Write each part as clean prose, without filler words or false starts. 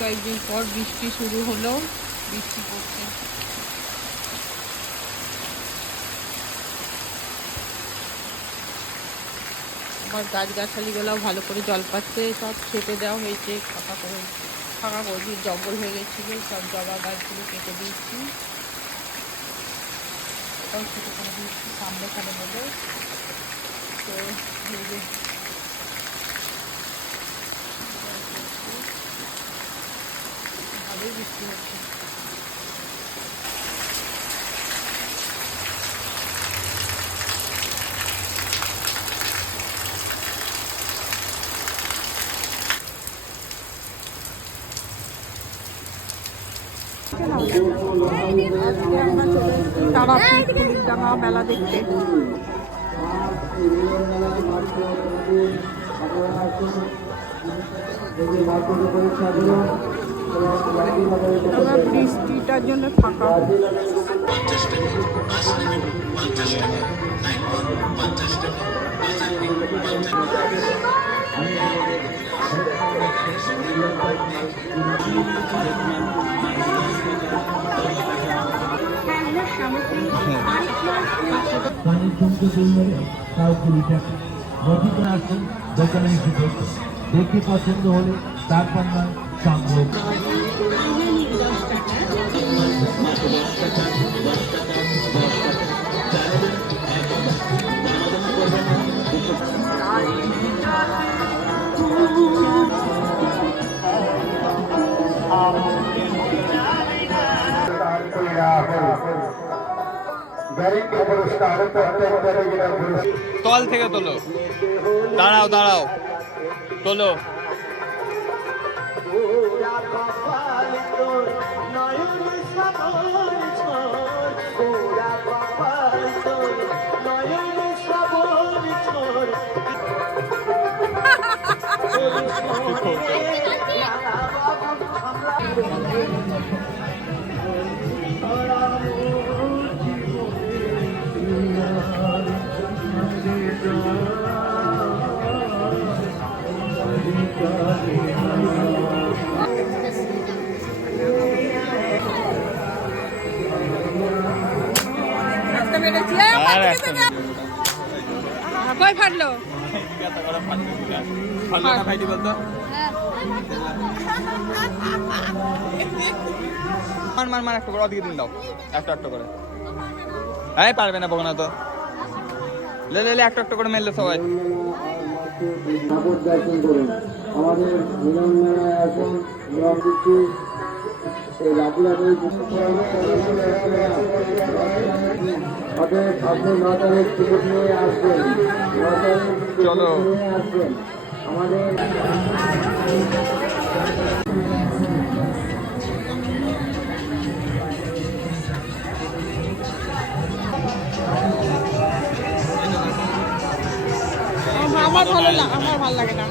কয়েকদিন পর বৃষ্টি শুরু হলো, বৃষ্টি পড়ছে। আমার গাছগাছালিগুলোও ভালো করে জল পাচ্ছে, সব কেটে দেওয়া হয়েছে, ফাঁকা করে জঙ্গল হয়ে গেছিলো, সব জবা গাছগুলো কেটে দিয়েছি, ওটাও ছোটো করে দিয়েছি সামনে খানে বলে। তো এই যে ভালোই বৃষ্টি হচ্ছে। তারাপীঠ পুলিশডাঙ্গা মেলা দেখতে। বৃষ্টিটার জন্য ফাঁকা। দোকানে এসে দেখে পছন্দ হলে তারপর না সংগ্রহ। তল থেকে তোলো, দাঁড়াও দাঁড়াও, তোলো। কই ফাটলো? ফাইটি বলতো মার মার একটা করে ওদিকে দিন দাও, একটা একটা করে। এই পারবে না বকনা তো, লে লে একটা একটা করে মেললে সবাই। আমাদের মিলন মেলায় এখন চলো আমাদের আমার ভালো লাগে না।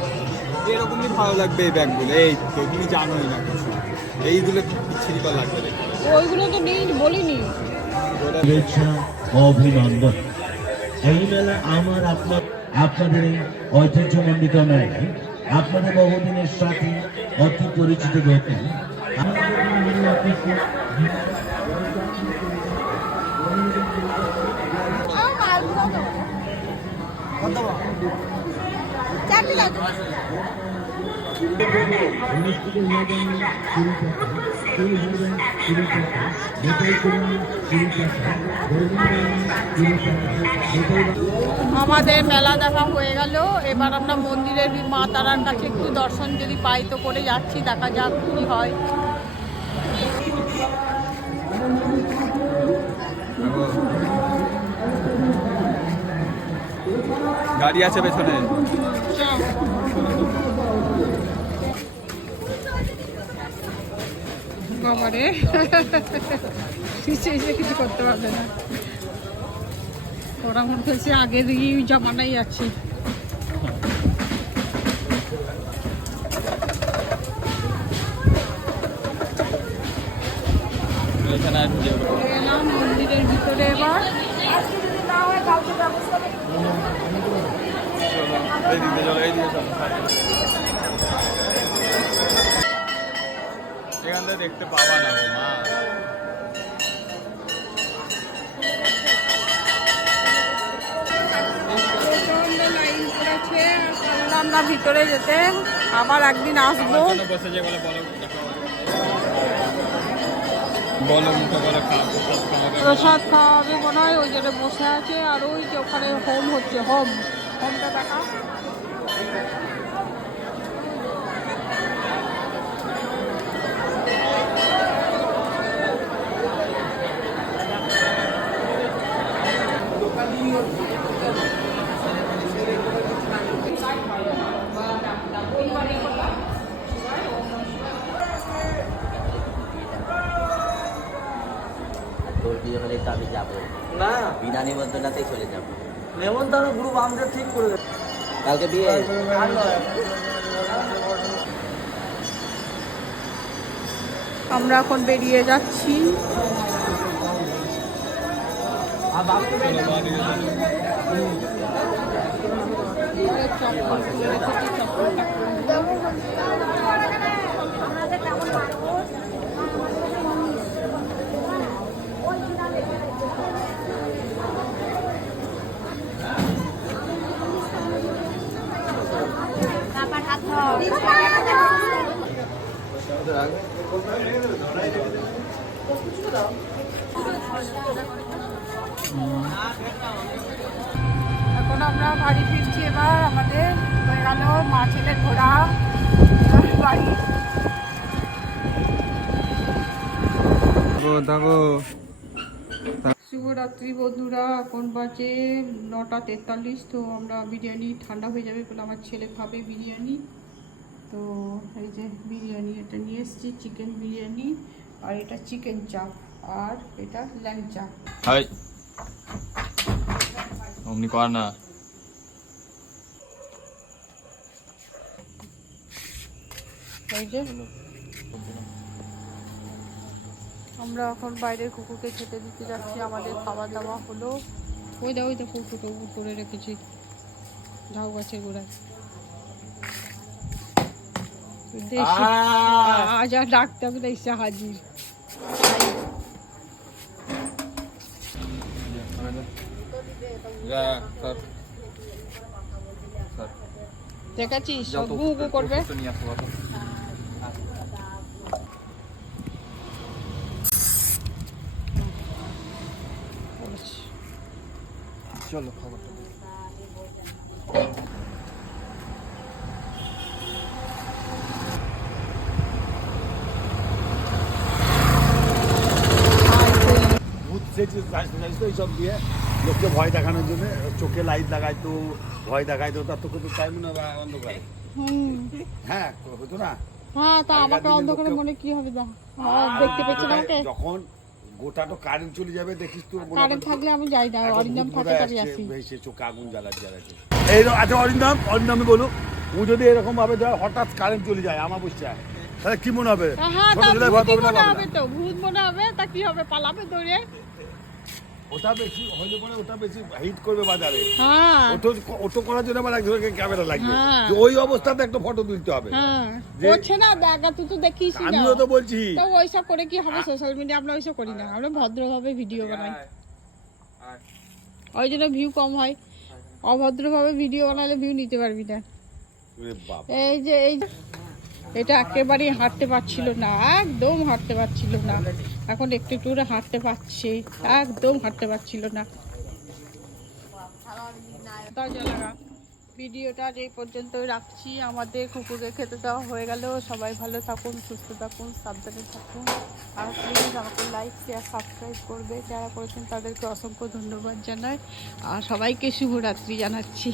এরকমই ভালো লাগবে এই ব্যাগগুলো, এই তো তুমি জানোই না কিছু, এইগুলো বিচ্ছিরি করা লাগবে। ওইগুলো তো নেই, বলিনি। অভিনন্দন। এই মেলা আমার আপনাদের এই ঐতিহ্যমণ্ডিত মেলায় আপনাদের বহুদিনের সাথে অতি পরিচিত ব্যক্তি আমাদের মেলা দেখা হয়ে গেল, এবার আমরা মন্দিরের মা তারার কাছে একটু দর্শন যদি পাই তো করে যাচ্ছি, দেখা যাক কি হয়। গাড়ি আছে পেছনে। বাবারে কিছু করতে পারবে না, ওরা মনে করছে আগের জামানাই আছে। মন্দিরের ভিতরে এবার এখান থেকে দেখতে পাবা না গো মা। প্রচন্ড লাইন পড়েছে, আমরা ভিতরে যেতে আবার একদিন আসবো। বসে যে বলে বলো বলো মুখে বলে প্রসাদ খাওয়া হবে মনে হয়, ওই জন্য বসে আছে। আর ওই যে ওখানে হোম হচ্ছে, হোমটা দেখা। তোর বিয়ে হলে তো আমি যাবো না বিনা নিমন্ত্রণাতেই চলে যাবো। নেমন্তন্ন গ্রুপ আমাদের ঠিক করে দেবে। কালকে বিয়ে আর নয়। আমরা এখন বেরিয়ে যাচ্ছি। এখন আমরা বাড়ি ফিরছি। এবার আমাদের হয়ে গেল মা ছেলের ঘোরা বাড়ি। শুভরাত্রি বন্ধুরা, এখন বাজে 9:43। তো আমরা বিরিয়ানি ঠান্ডা হয়ে যাবে বলে আমার ছেলে খাবে বিরিয়ানি। তো এই যে বিরিয়ানি এটা নিয়ে এসেছি, চিকেন বিরিয়ানি। আর এটা চিকেন চাপ, আর এটা ল্যাংচা। হাই অমনি কর না। এই যে আমরা এখন বাইরের কুকুরকে খেতে দিতে যাচ্ছি। আমাদের খাওয়া দাওয়া হলো। ওই দা কুকুরটা উপরে রেখেছি ঝাউ গাছের গোড়ায়। দেশি আজ আর ডাকতে হবে না, এসে হাজির। দেখাচ্ছিস গু গু করবে। চলো খাবার এইসব দিয়ে লোককে ভয় দেখানোর জন্য চোখে লাইট লাগাইতো, ভয় দেখাইতো, তার তোকে তো তাই মনে হবে অন্ধকারে। হ্যাঁ হতো না। হ্যাঁ, তা আমাকে অন্ধকারে মনে কি হবে? দেখতে পেয়েছো আমাকে? যখন গোটা তো কারেন্ট চলে যাবে দেখিস তো, কারেন্ট থাকলে আমি যাই না, অরিন্দম থাকে তবে আসি। সে চোখে আগুন জ্বালাচ্ছে। এই আচ্ছা অরিন্দমে বলুক, ও যদি এরকম ভাবে ধর হঠাৎ কারেন্ট চলে যায় আমার বসে যায়, তাহলে কি মনে হবে? হ্যাঁ, তা ছোট ছেলে ভয় পাবে না, মনে পাবে হবে না? তো, ভূত মনে হবে। তা কি হবে, পালাবে দৌড়ে। ওটা বেশি হইলে পরে ওটা বেশি হিট করবে বাজারে। হ্যাঁ অটো করার জন্য আমার একজনকে ক্যামেরা লাগবে, হ্যাঁ। যে ওই অবস্থাতে একটা ফটো তুলতে হবে। হ্যাঁ, যে- করছে না দেখা, তুই তো দেখিস না। আমিও তো বলছি তো ওইসব করে কি হবে? সোশ্যাল মিডিয়া আমরা ওইসব করি না, আমরা ভদ্রভাবে ভিডিও বানাই। ওই জন্য ভিউ কম হয়। অভদ্রভাবে ভিডিও বানালে ভিউ নিতে পারবি না। ওরে বাবা, এই যে এটা একেবারেই হাঁটতে পারছিল না, একদম হাঁটতে পারছিল না। এখন একটু একটু করে হাঁটতে পারছে, একদম হাঁটতে পারছিল না। দরজা লাগা। ভিডিওটা এই পর্যন্ত রাখছি। আমাদের কুকুরকে খেতে দেওয়া হয়ে গেল। সবাই ভালো থাকুন, সুস্থ থাকুন, সাবধানে থাকুন। আর প্লিজ আমাকে লাইক, শেয়ার, সাবস্ক্রাইব করবে। যারা করেছেন তাদেরকে অসংখ্য ধন্যবাদ জানাই। আর সবাইকে শুভরাত্রি জানাচ্ছি।